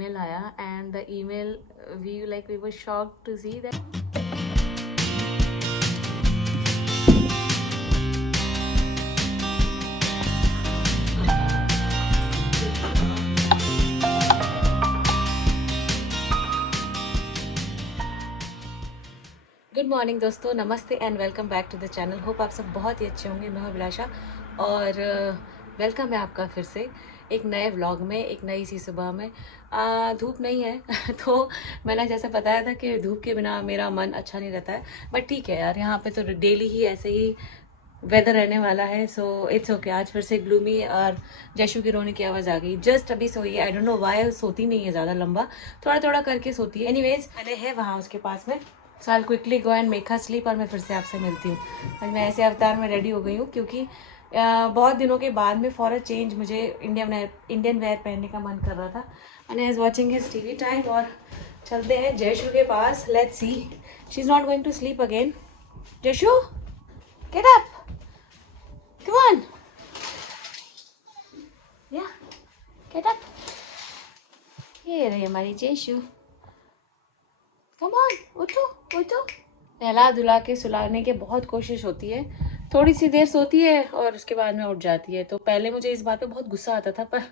Email आया and the email we were shocked to see that good morning दोस्तों, नमस्ते and welcome back to the channel. Hope आप सब बहुत ही अच्छे होंगे। मैं हूं अभिलाषा और वेलकम है आपका फिर से एक नए व्लॉग में, एक नई सी सुबह में। धूप नहीं है तो मैंने जैसे बताया था कि धूप के बिना मेरा मन अच्छा नहीं रहता है, बट ठीक है यार, यहाँ पे तो डेली ही ऐसे ही वेदर रहने वाला है, सो इट्स ओके। आज फिर से ग्लूमी और जशु की रोने की आवाज़ आ गई। जस्ट अभी सोई है, आई डोंट नो व्हाई, सोती नहीं है ज़्यादा लंबा, थोड़ा थोड़ा करके सोती है। एनीवेज, मैंने है वहाँ उसके पास में, so I quickly go and make her sleep और मैं फिर से आपसे मिलती हूँ। और मैं ऐसे अवतार में रेडी हो गई हूँ क्योंकि बहुत दिनों के बाद में फॉर अ चेंज मुझे इंडियन वेयर पहनने का मन कर रहा था। And I was watching his TV time और चलते हैं जयशु के पास। Let's see, she is not going to sleep again. Jayshu, get up, come on, या गेट अप। ये रही हमारी जयशु, कम ऑन, उठो उठो। नहला धुला के सुलाने की बहुत कोशिश होती है, थोड़ी सी देर सोती है और उसके बाद में उठ जाती है। तो पहले मुझे इस बात पे बहुत गुस्सा आता था, पर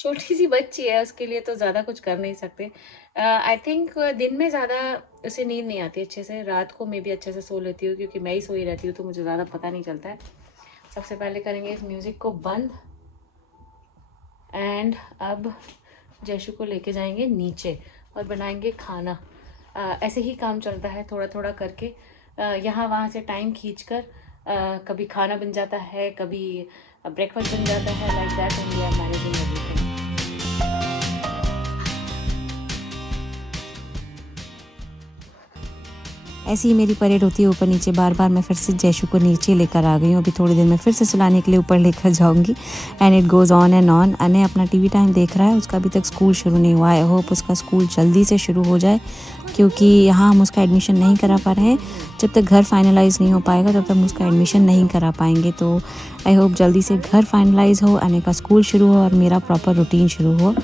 छोटी सी बच्ची है, उसके लिए तो ज़्यादा कुछ कर नहीं सकते। आई थिंक दिन में ज़्यादा उसे नींद नहीं आती अच्छे से, रात को मैं भी अच्छे से सो लेती हूँ क्योंकि मैं ही सोई रहती हूँ तो मुझे ज़्यादा पता नहीं चलता है। सबसे पहले करेंगे इस म्यूज़िक को बंद एंड अब जयशु को लेके जाएंगे नीचे और बनाएंगे खाना। ऐसे ही काम चलता है थोड़ा थोड़ा करके, यहाँ वहाँ से टाइम खींचकर कभी खाना बन जाता है, कभी ब्रेकफास्ट बन जाता है। Like that only I am managing everything. ऐसी ही मेरी परेड होती है ऊपर नीचे। बार बार मैं फिर से जयशु को नीचे लेकर आ गई हूँ। अभी थोड़ी देर में फिर से सुलाने के लिए ऊपर लेकर जाऊँगी and it goes on and on. अने अपना टीवी टाइम देख रहा है, उसका अभी तक स्कूल शुरू नहीं हुआ है। आई होप उसका स्कूल जल्दी से शुरू हो जाए क्योंकि यहाँ हम उसका एडमिशन नहीं करा पा रहे हैं। जब तक घर फाइनलाइज़ नहीं हो पाएगा तब तक हम उसका एडमिशन नहीं करा पाएंगे। तो आई होप जल्दी से घर फाइनलाइज़ हो, अने का स्कूल शुरू हो और मेरा प्रॉपर रूटीन शुरू हो।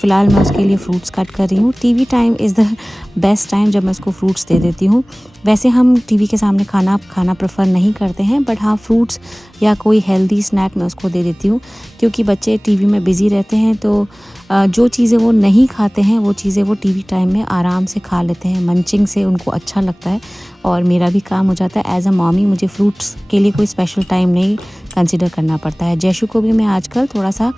फ़िलहाल मैं उसके लिए फ्रूट्स कट कर रही हूँ। TV time is the best time जब मैं उसको फ्रूट्स दे देती हूँ। वैसे हम टीवी के सामने खाना प्रेफर नहीं करते हैं, बट हाँ, फ्रूट्स या कोई हेल्दी स्नैक मैं उसको दे देती हूँ क्योंकि बच्चे टीवी में बिज़ी रहते हैं। तो जो चीज़ें वो नहीं खाते हैं वो चीज़ें वो टीवी टाइम में आराम से खा लेते हैं। मंचिंग से उनको अच्छा लगता है और मेरा भी काम हो जाता है। एज अ मॉमी मुझे फ्रूट्स के लिए कोई स्पेशल टाइम नहीं कंसिडर करना पड़ता है। जयशु को भी मैं आजकल थोड़ा सा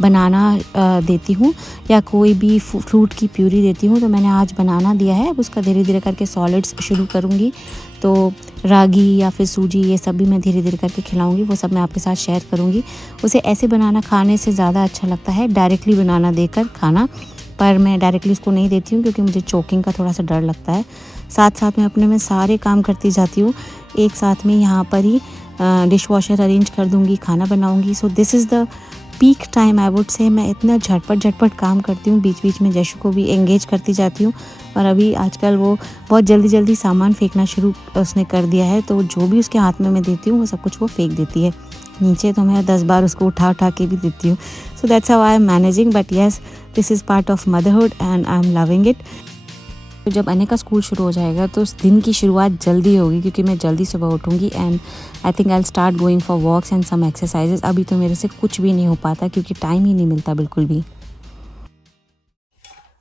बनाना देती हूँ या कोई भी फ्रूट की प्यूरी देती हूँ। तो मैंने आज बनाना दिया है, अब उसका धीरे धीरे करके सॉलिड्स शुरू करूँगी। तो रागी या फिर सूजी, ये सब भी मैं धीरे धीरे करके खिलाऊंगी, वो सब मैं आपके साथ शेयर करूँगी। उसे ऐसे बनाना खाने से ज़्यादा अच्छा लगता है डायरेक्टली बनाना देकर खाना, पर मैं डायरेक्टली उसको नहीं देती हूँ क्योंकि मुझे चोकिंग का थोड़ा सा डर लगता है। साथ साथ में अपने में सारे काम करती जाती हूँ, एक साथ में यहाँ पर ही डिश वॉशर अरेंज कर दूँगी, खाना बनाऊँगी। So this is the peak time I would say. मैं इतना झटपट काम करती हूँ, बीच बीच में जयशु को भी एंगेज करती जाती हूँ। और अभी आजकल वो बहुत जल्दी सामान फेंकना शुरू उसने कर दिया है, तो जो भी उसके हाथ में मैं देती हूँ वो सब कुछ वो फेंक देती है नीचे। तो मैं 10 बार उसको उठा के भी देती हूँ। So that's how I am managing, but yes, this is part of motherhood and I am loving it. तो जब अने का स्कूल शुरू हो जाएगा तो उस दिन की शुरुआत जल्दी होगी क्योंकि मैं जल्दी सुबह उठूँगी and I think I will start going for walks and some exercises. अभी तो मेरे से कुछ भी नहीं हो पाता क्योंकि टाइम ही नहीं मिलता बिल्कुल भी।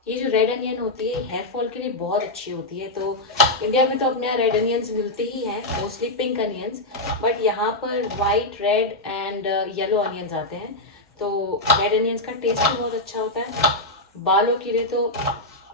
ये जो रेड अनियन होती है हेयर फॉल के लिए बहुत अच्छी होती है। तो इंडिया में तो अपने यहाँ रेड अनियंस मिलते ही हैं, मोस्टली पिंक अनियंस, बट यहाँ पर white, red and yellow onions आते हैं। तो रेड अनियंस का टेस्ट भी बहुत अच्छा होता है, बालों के लिए तो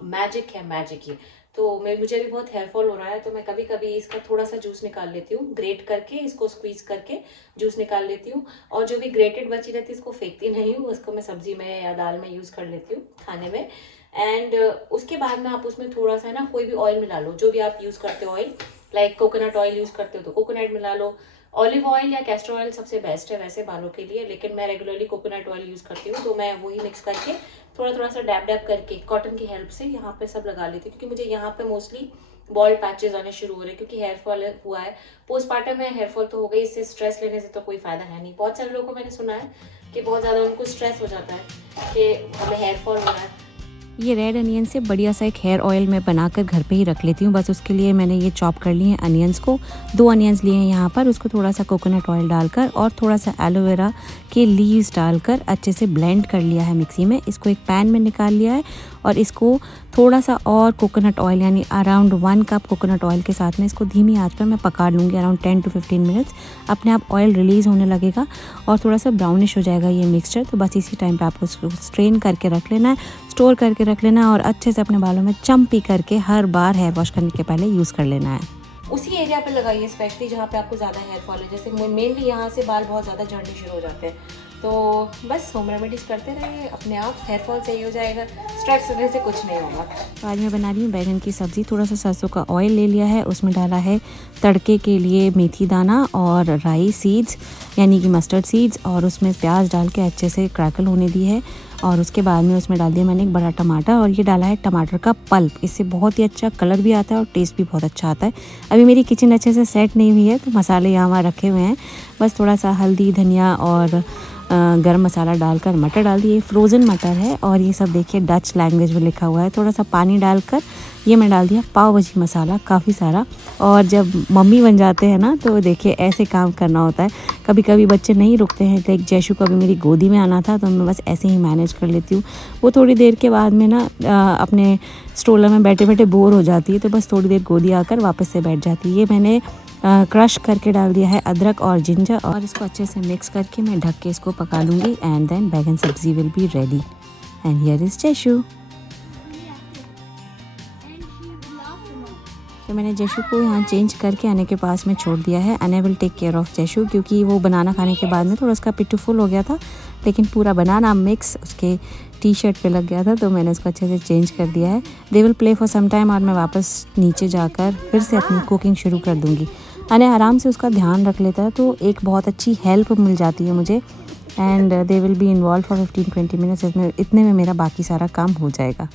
मैजिक है, मैजिक ही। तो मुझे भी बहुत हेयर फॉल हो रहा है, तो मैं कभी कभी इसका थोड़ा सा जूस निकाल लेती हूँ, ग्रेट करके इसको स्क्वीज करके जूस निकाल लेती हूँ। और जो भी ग्रेटेड बची रहती है इसको फेंकती नहीं हूँ, उसको मैं सब्जी में या दाल में यूज़ कर लेती हूँ खाने में। एंड उसके बाद में आप उसमें थोड़ा सा ना कोई भी ऑयल मिला लो, जो भी आप यूज़ करते हो oil, like coconut oil use करते हो तो कोकोनट मिला लो, ऑलिव ऑयल या कैस्टर ऑयल सबसे बेस्ट है वैसे बालों के लिए, लेकिन मैं रेगुलरली कोकोनट ऑयल यूज़ करती हूँ। तो मैं वही मिक्स करके थोड़ा थोड़ा सा डैब डैब करके कॉटन की हेल्प से यहाँ पे सब लगा लेती हूँ क्योंकि मुझे यहाँ पे मोस्टली बॉल्ड पैचेस आने शुरू हो रहे हैं क्योंकि हेयर फॉल हुआ है। पोस्टमार्टम में हेयर फॉल तो हो गई, इससे स्ट्रेस लेने से तो कोई फायदा है नहीं। बहुत सारे लोगों को मैंने सुना है कि बहुत ज़्यादा उनको स्ट्रेस हो जाता है कि हमें हेयर फॉल हो रहा है, ये रेड अनियन से बढ़िया सा एक हेयर ऑयल मैं बनाकर घर पे ही रख लेती हूँ। बस उसके लिए मैंने ये चॉप कर लिए हैं अनियंस को, 2 अनियंस लिए हैं यहाँ पर। उसको थोड़ा सा कोकोनट ऑयल डालकर और थोड़ा सा एलोवेरा के लीव्स डालकर अच्छे से ब्लेंड कर लिया है मिक्सी में। इसको एक पैन में निकाल लिया है और इसको थोड़ा सा और कोकोनट ऑयल यानी अराउंड 1 कप कोकोनट ऑयल के साथ में इसको धीमी आंच पर मैं पका लूँगी अराउंड 10 to 15 मिनट्स। अपने आप ऑयल रिलीज़ होने लगेगा और थोड़ा सा ब्राउनिश हो जाएगा ये मिक्सचर। तो बस इसी टाइम पे आपको इसको स्ट्रेन करके रख लेना है, स्टोर करके रख लेना है और अच्छे से अपने बालों में चम्पी करके हर बार हेयर वॉश करने के पहले यूज़ कर लेना है। उसी एरिया पे लगाइए स्पेशली जहाँ पे आपको ज़्यादा हेयर फॉल है। जैसे मेनली यहाँ से बाल बहुत ज़्यादा झड़ने शुरू हो जाते हैं, तो बस होम रेमेडीज़ करते रहिए, अपने आप हेयर फॉल सही हो जाएगा। स्ट्रेस करने से कुछ नहीं होगा। तो आज मैं बना रही हूँ बैगन की सब्ज़ी। थोड़ा सा सरसों का ऑयल ले लिया है, उसमें डाला है तड़के के लिए मेथी दाना और राई सीड्स यानी कि मस्टर्ड सीड्स, और उसमें प्याज डाल के अच्छे से क्रैकल होने दी है। और उसके बाद में उसमें डाल दिया मैंने एक बड़ा टमाटर और ये डाला है टमाटर का पल्प। इससे बहुत ही अच्छा कलर भी आता है और टेस्ट भी बहुत अच्छा आता है। अभी मेरी किचन अच्छे से सेट नहीं हुई है तो मसाले यहाँ वहाँ रखे हुए हैं। बस थोड़ा सा हल्दी, धनिया और गरम मसाला डालकर मटर डाल दिए। फ्रोज़न मटर है और ये सब देखिए डच लैंग्वेज में लिखा हुआ है। थोड़ा सा पानी डालकर ये मैं डाल दिया पाव भाजी मसाला काफ़ी सारा। और जब मम्मी बन जाते हैं ना तो देखिए ऐसे काम करना होता है। कभी कभी बच्चे नहीं रुकते हैं। लाइक जैशु को अभी मेरी गोदी में आना था तो मैं बस ऐसे ही मैनेज कर लेती हूँ। वो थोड़ी देर के बाद में ना अपने स्ट्रोलर में बैठे बैठे बोर हो जाती है तो बस थोड़ी देर गोदी आकर वापस से बैठ जाती है। ये मैंने क्रश करके डाल दिया है अदरक और जिंजर और इसको अच्छे से मिक्स करके मैं ढक के इसको पका लूँगी and then baingan sabzi will be ready. And here is Jaishu. तो मैंने जैशु को यहाँ चेंज करके अने के पास में छोड़ दिया है। अने विल टेक केयर ऑफ़ जैशु क्योंकि वो बनाना खाने के बाद में थोड़ा उसका पिट्ठू फुल हो गया था, लेकिन पूरा बनाना मिक्स उसके टी शर्ट पे लग गया था तो मैंने उसको अच्छे से चेंज कर दिया है। They will play for some time और मैं वापस नीचे जाकर फिर से अपनी कुकिंग शुरू कर दूँगी। अने आराम से उसका ध्यान रख लेता है तो एक बहुत अच्छी हेल्प मिल जाती है मुझे। And they will be involve for 15-20 minutes. इतने में मेरा बाकी सारा काम हो जाएगा।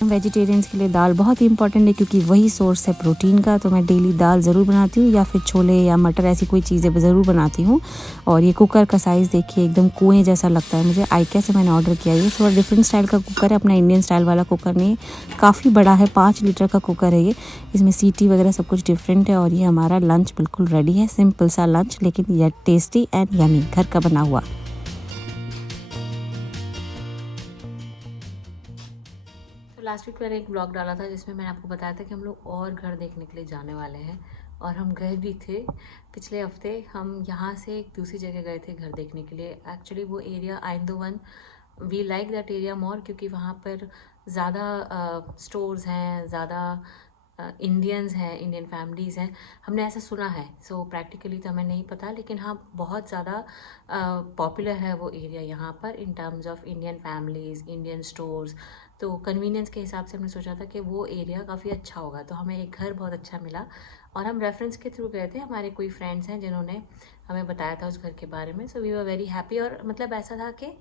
वेजिटेरियंस के लिए दाल बहुत ही इंपॉर्टेंट है क्योंकि वही सोर्स है प्रोटीन का। तो मैं डेली दाल ज़रूर बनाती हूँ या फिर छोले या मटर ऐसी कोई चीज़ें ज़रूर बनाती हूँ। और ये कुकर का साइज़ देखिए एकदम कुएं जैसा लगता है मुझे। आइकिया से मैंने ऑर्डर किया। ये थोड़ा डिफरेंट स्टाइल का कुकर है, अपना इंडियन स्टाइल वाला कुकर नहीं है, काफ़ी बड़ा है, 5 लीटर का कुकर है ये। इसमें सीटी वगैरह सब कुछ डिफरेंट है। और ये हमारा लंच बिल्कुल रेडी है, सिंपल सा लंच लेकिन यह टेस्टी एंड यमी, घर का बना हुआ। लास्ट वीक मैंने एक ब्लॉग डाला था जिसमें मैंने आपको बताया था कि हम लोग और घर देखने के लिए जाने वाले हैं और हम गए भी थे। पिछले हफ्ते हम यहाँ से एक दूसरी जगह गए थे घर देखने के लिए। एक्चुअली वो area Eindhoven, we like that area more क्योंकि वहाँ पर ज़्यादा स्टोर्स हैं, ज़्यादा इंडियंस हैं, इंडियन फैमिलीज़ हैं, हमने ऐसा सुना है। सो प्रैक्टिकली तो हमें नहीं पता, लेकिन हाँ बहुत ज़्यादा पॉपुलर है वो एरिया यहाँ पर in terms of Indian families, Indian stores. तो कन्वीनियंस के हिसाब से हमने सोचा था कि वो एरिया काफ़ी अच्छा होगा, तो हमें एक घर बहुत अच्छा मिला और हम रेफरेंस के थ्रू गए थे। हमारे कोई फ्रेंड्स हैं जिन्होंने हमें बताया था उस घर के बारे में। So we were very happy. और मतलब ऐसा था कि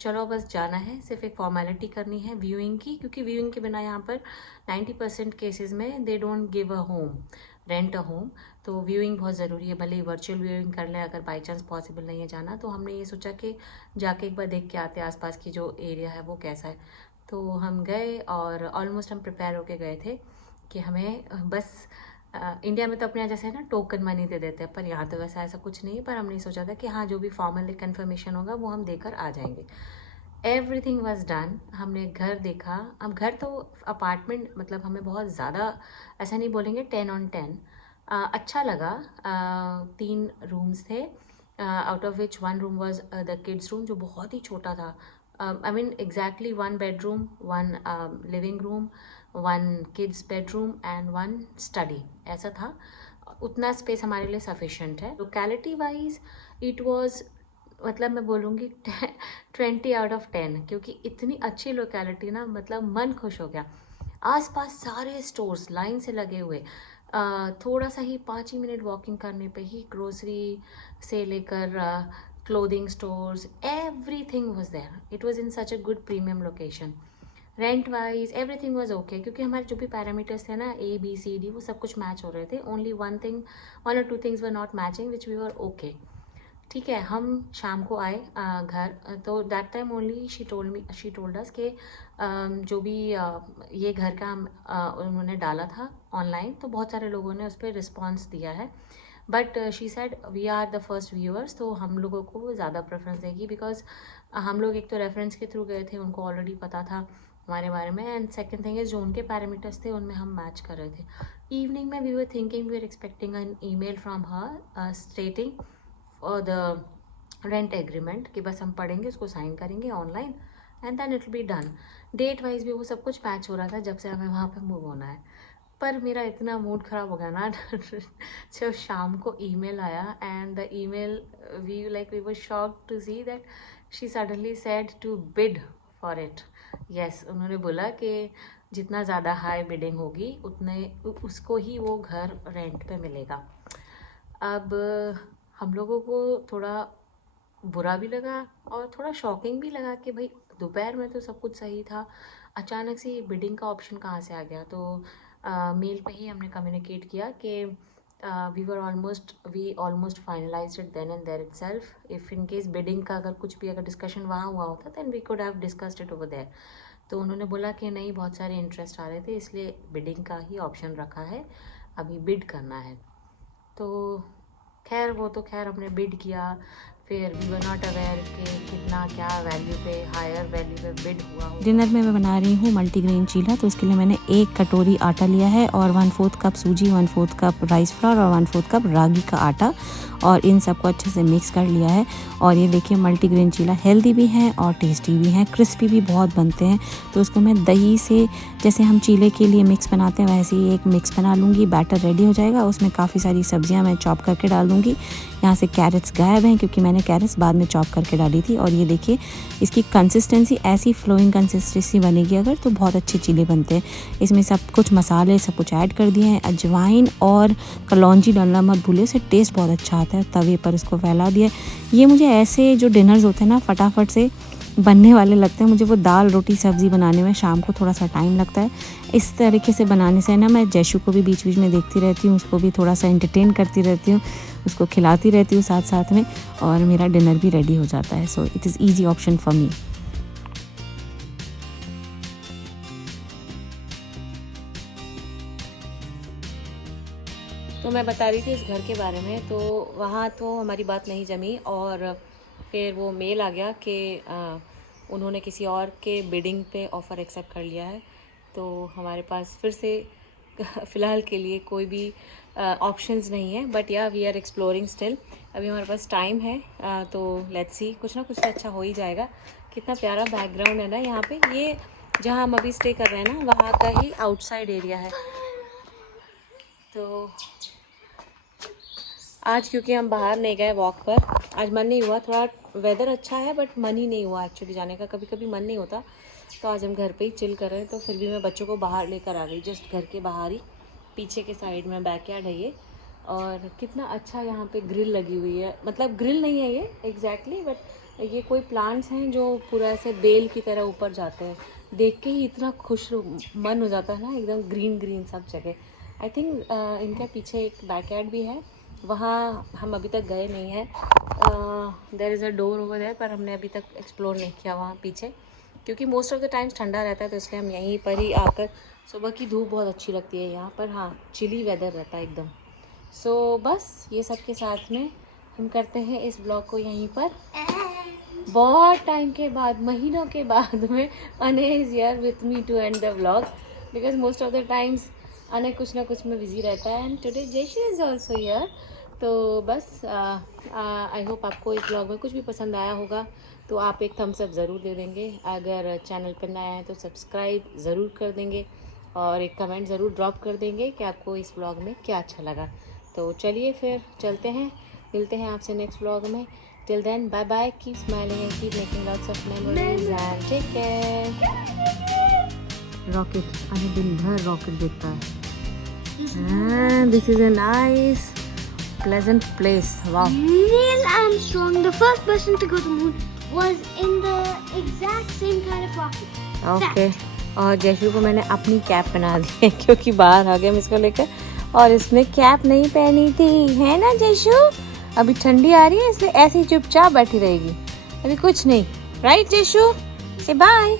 चलो बस जाना है, सिर्फ एक फॉर्मेलिटी करनी है व्यूइंग की, क्योंकि व्यूइंग के बिना यहाँ पर 90% केसेस में they don't give a home, rent a home. तो व्यूइंग बहुत ज़रूरी है, भले ही वर्चुअल व्यूइंग कर लें अगर बाई चांस पॉसिबल नहीं है जाना। तो हमने ये सोचा कि जाके एक बार देख के आते आसपास की जो एरिया है वो कैसा है। तो हम गए और ऑलमोस्ट हम प्रिपेयर होके गए थे कि हमें बस इंडिया में तो अपने यहाँ जैसे है ना टोकन मनी दे देते हैं, पर यहाँ तो वैसा ऐसा कुछ नहीं है। पर हमने सोचा था कि हाँ जो भी फॉर्मल कन्फर्मेशन होगा वो हम देकर आ जाएंगे। Everything was done. हमने घर देखा। अब घर तो अपार्टमेंट मतलब हमें बहुत ज़्यादा ऐसा नहीं बोलेंगे 10 on 10 अच्छा लगा। 3 रूम्स थे, out of which 1 room was the kids room जो बहुत ही छोटा था। I mean exactly 1 bedroom, 1 living room, 1 kids bedroom and 1 study, ऐसा था। उतना स्पेस हमारे लिए सफिशेंट है। लोकेलिटी वाइज इट वॉज मतलब मैं बोलूँगी 20 out of 10 क्योंकि इतनी अच्छी लोकेलिटी ना, मतलब मन खुश हो गया। आसपास सारे स्टोर्स लाइन से लगे हुए, थोड़ा सा ही 5 ही मिनट वॉकिंग करने पे ही ग्रोसरी से लेकर clothing stores, everything was there. It was in such a good premium location. Rent wise everything was okay क्योंकि हमारे जो भी पैरामीटर्स थे ना ABCD वो सब कुछ मैच हो रहे थे। Only 1 or 2 things were not matching which we were okay. ठीक है, हम शाम को आए घर, तो that time only she told us कि जो भी ये घर का उन्होंने डाला था ऑनलाइन, तो बहुत सारे लोगों ने उस पर रिस्पॉन्स दिया है, but she said we are the first viewers, तो हम लोगों को ज़्यादा प्रेफरेंस देगी, बिकॉज हम लोग एक तो रेफरेंस के थ्रू गए थे, उनको ऑलरेडी पता था हमारे बारे में, एंड सेकेंड थिंग इज जो उनके पैरामीटर्स थे उनमें हम मैच कर रहे थे। इवनिंग में we were expecting an email from her stating the rent agreement, कि बस हम पढ़ेंगे उसको साइन करेंगे online and then it will be done. Date wise भी वो सब कुछ मैच हो रहा था जब से हमें वहाँ पे मूव होना है। पर मेरा इतना मूड ख़राब हो गया ना जब शाम को ईमेल आया, and the email we were shocked to see that she suddenly said to bid for it. Yes, उन्होंने बोला कि जितना ज़्यादा हाई बिडिंग होगी उतने उसको ही वो घर रेंट पे मिलेगा। अब हम लोगों को थोड़ा बुरा भी लगा और थोड़ा शॉकिंग भी लगा कि भाई दोपहर में तो सब कुछ सही था, अचानक से ये बिडिंग का ऑप्शन कहाँ से आ गया। तो मेल पे ही हमने कम्युनिकेट किया कि we almost finalised it then and there itself. If in case bidding का अगर कुछ भी अगर डिस्कशन वहाँ हुआ होता then we could have discussed it over there. तो उन्होंने बोला कि नहीं, बहुत सारे इंटरेस्ट आ रहे थे इसलिए बिडिंग का ही ऑप्शन रखा है, अभी बिड करना है। तो खैर वो तो खैर हमने बिड किया, फिर वी वर नॉट अवेयर कि कितना क्या वैल्यू पे, हायर वैल्यू पे बिड हुआ हो। डिनर में मैं बना रही हूँ मल्टीग्रेन चीला, तो इसके लिए मैंने 1 कटोरी आटा लिया है और 1/4 कप सूजी, 1/4 कप राइस फ्लावर और 1/4 कप रागी का आटा, और इन सबको अच्छे से मिक्स कर लिया है। और ये देखिए मल्टीग्रेन चीला हेल्दी भी है और टेस्टी भी है, क्रिस्पी भी बहुत बनते हैं। तो उसको मैं दही से जैसे हम चीले के लिए मिक्स बनाते हैं वैसे ही एक मिक्स बना लूँगी। बैटर रेडी हो जाएगा, उसमें काफ़ी सारी सब्जियाँ मैं चॉप करके डाल दूँगी। यहाँ से कैरेट्स गायब हैं क्योंकि मैंने कैरेट्स बाद में चॉप करके डाली थी। और ये देखिए इसकी कंसिस्टेंसी ऐसी फ्लोइंग कंसिस्टेंसी बनेगी अगर, तो बहुत अच्छे चीले बनते हैं। इसमें सब कुछ मसाले सब कुछ ऐड कर दिए हैं, अजवाइन और कलौंजी डालना मत भूलिए, उससे टेस्ट बहुत अच्छा आता है। तवे पर इसको फैला दिया। ये मुझे ऐसे जो डिनर्स होते हैं ना फटाफट से बनने वाले लगते हैं, मुझे वो दाल रोटी सब्ज़ी बनाने में शाम को थोड़ा सा टाइम लगता है। इस तरीके से बनाने से ना मैं जैशु को भी बीच बीच में देखती रहती हूँ, उसको भी थोड़ा सा एंटरटेन करती रहती हूँ, उसको खिलाती रहती हूँ साथ साथ में, और मेरा डिनर भी रेडी हो जाता है। So it is easy option for me. तो मैं बता रही थी इस घर के बारे में, तो वहाँ तो हमारी बात नहीं जमी, और फिर वो मेल आ गया कि उन्होंने किसी और के बिडिंग पे ऑफ़र एक्सेप्ट कर लिया है। तो हमारे पास फिर से फ़िलहाल के लिए कोई भी ऑप्शंस नहीं है, बट या वी आर एक्सप्लोरिंग स्टिल। अभी हमारे पास टाइम है, तो लेट्स सी, कुछ ना कुछ तो अच्छा हो ही जाएगा। कितना प्यारा बैकग्राउंड है ना यहाँ पे। ये जहाँ हम अभी स्टे कर रहे हैं ना वहाँ का ही आउटसाइड एरिया है। तो आज क्योंकि हम बाहर नहीं गए वॉक पर, आज मन नहीं हुआ, थोड़ा वेदर अच्छा है बट मन ही नहीं हुआ एक्चुअली जाने का। कभी कभी मन नहीं होता, तो आज हम घर पे ही चिल कर रहे हैं। तो फिर भी मैं बच्चों को बाहर लेकर आ गई, जस्ट घर के बाहर ही पीछे के साइड में बैकयार्ड है ये। और कितना अच्छा यहाँ पे ग्रिल लगी हुई है, मतलब ग्रिल नहीं है ये एग्जैक्टली, बट ये कोई प्लांट्स हैं जो पूरा ऐसे बेल की तरह ऊपर जाते हैं। देख के ही इतना खुश मन हो जाता है ना, एकदम ग्रीन ग्रीन सब जगह। आई थिंक इनके पीछे एक बैकयार्ड भी है, वहाँ हम अभी तक गए नहीं हैं। There is a door over there, पर हमने अभी तक एक्सप्लोर नहीं किया वहाँ पीछे, क्योंकि मोस्ट ऑफ द टाइम्स ठंडा रहता है, तो इसलिए हम यहीं पर ही आकर, सुबह की धूप बहुत अच्छी लगती है यहाँ पर, हाँ चिली वेदर रहता है एकदम। सो बस ये सब के साथ में हम करते हैं इस ब्लॉग को यहीं पर। बहुत टाइम के बाद, महीनों के बाद में Anay is here with me to end the vlog, because most of the times Anay कुछ ना कुछ में बिजी रहता है, and today Jayshree is also here. तो बस आई होप आपको इस ब्लॉग में कुछ भी पसंद आया होगा, तो आप एक थम्स अप ज़रूर दे देंगे। अगर चैनल पर नया है तो सब्सक्राइब ज़रूर कर देंगे, और एक कमेंट ज़रूर ड्रॉप कर देंगे कि आपको इस ब्लॉग में क्या अच्छा लगा। तो चलिए फिर चलते हैं, मिलते हैं आपसे नेक्स्ट ब्लॉग में। Till then bye bye, keep smiling and keep making lots of memories and take care. Rocket, अरे दिन भर रॉकेट देखता है। This is a nice pleasant place. Wow. Neil Armstrong, the first person to go to the moon, was in the exact same kind of rocket. Okay. और जयशु को मैंने अपनी cap पहना दी है क्योंकि बाहर आ गए हम इसको लेकर, और इसने कैप नहीं पहनी थी, है ना जयशु? अभी ठंडी आ रही है इसलिए ऐसे ही चुपचाप बैठी रहेगी, अभी कुछ नहीं। राइट जेशु, से बाय।